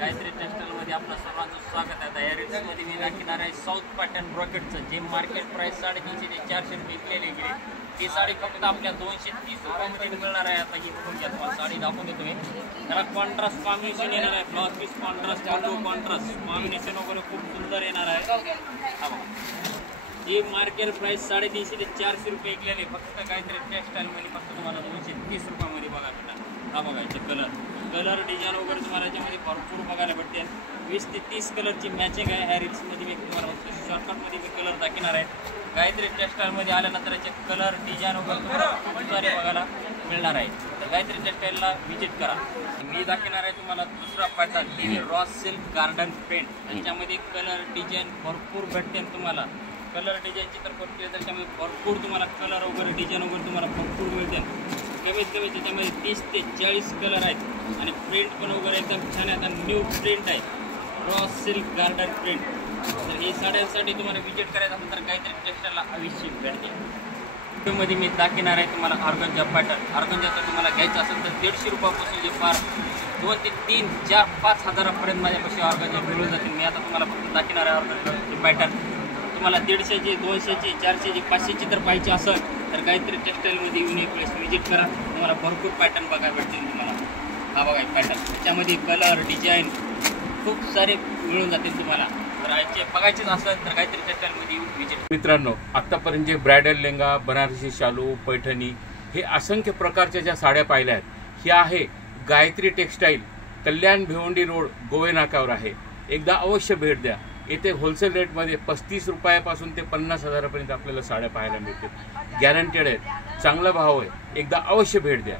गायत्री टेक्सटाईलमध्ये आपलं सर्वांचं स्वागत आहे। या रील्समध्ये मी दाखवणार आहे साऊथ पॅटर्न ब्रॉकेटचं जे मार्केट प्राइस 350 ते 400 रुपये विकलेली गेली। ती साडी फक्त आपल्या 230 रुपयामध्ये मिळणार आहे। आता ही बघून घ्या, तुम्हाला साडी दाखवून देतो मी। त्याला कॉन्ट्रास्ट कॉम्बिनेशन येणार आहे, ब्लाउज पीस कॉन्ट्रास्ट, पल्लू कॉन्ट्रास्ट कॉम्बिनेशन वगैरे खूप सुंदर येणार आहे। ही मार्केट प्राइस 350 ते 400 रुपये विकलेली, फक्त गायत्री टेक्सटाईलमध्ये फक्त तुम्हाला 230 रुपयामध्ये बघा भेटणार। हा बघा याचे कलर डिझाईन वगैरे तुम्हाला याच्यामध्ये भरपूर बघायला भेटते। 20 ते 30 कलरची मॅचिंग आहे। ह्या रील्समध्ये मी तुम्हाला फक्त शॉर्टकटमध्ये मी कलर दाखवणार आहे। गायत्री टेक्सटाईलमध्ये आल्यानंतर याचे कलर डिझाईन वगैरे तुम्हाला खूप सारे बघायला मिळणार आहे। तर गायत्री टेक्सटाईलला व्हिजिट करा। मी दाखवणार आहे तुम्हाला दुसरा pattern raw silk garden paint. त्याच्यामध्ये कलर डिझाईन भरपूर भेटते तुम्हाला। कलर डिझाईनची तर बघते त्याच्यामध्ये भरपूर तुम्हाला कलर वगैरे डिझाईन वगैरे तुम्हाला भरपूर मिळते। कमीत कमी त्याच्यामध्ये 30 ते 40 कलर आहेत आणि प्रिंट पण वगैरे एकदम छान आहे। आता न्यू प्रिंट आहे रॉ सिल्क गार्डन प्रिंट। तर हे साड्यांसाठी तुम्हाला विजिट करायचं असेल तर गायत्री टेक्सटाईलला अवश्य भेट द्या। व्हिडिओमध्ये मी दाखवणार आहे तुम्हाला ऑर्गन्झा पॅटर्न। ऑर्गन्झाचं तुम्हाला घ्यायचं असेल तर 150 रुपयापासून जे फार 2 ते 3, 4, 5 हजारापर्यंत माझ्यापाशी ऑर्गन्झा मिळून जातील। मी आता तुम्हाला फक्त दाखवणार आहे ऑर्गन्झाची पॅटर्न। तुम्हाला 150ची, 200ची, 400ची, 500ची तर पाहिजे असेल तर गायत्री टेक्सटाईलमध्ये येऊन एक वेळेस व्हिजिट करा। तुम्हाला भरपूर पॅटर्न बघायला भेटतील तुम्हाला। हा बघा एक पॅटर्न, त्याच्यामध्ये कलर डिझाईन खूप सारे मिळून जातील तुम्हाला। तर याचे बघायचेच असेल तर गायत्री टेक्सटाईलमध्ये येऊन व्हिजिट। मित्रांनो, आत्तापर्यंत जे ब्रायडल लेंगा, बनारसी शालू, पैठणी हे असंख्य प्रकारच्या ज्या साड्या पाहिल्या आहेत, ह्या आहे गायत्री टेक्सटाईल, कल्याण भिवंडी रोड, गोवे नाक्यावर आहे। एकदा अवश्य भेट द्या। येथे होलसेल रेटमध्ये 35 रुपयापासून ते 50 हजारापर्यंत आपल्याला साड्या पाहायला मिळतील। गॅरंटेड आहेत, चांगला भाव आहे। एकदा अवश्य भेट द्या।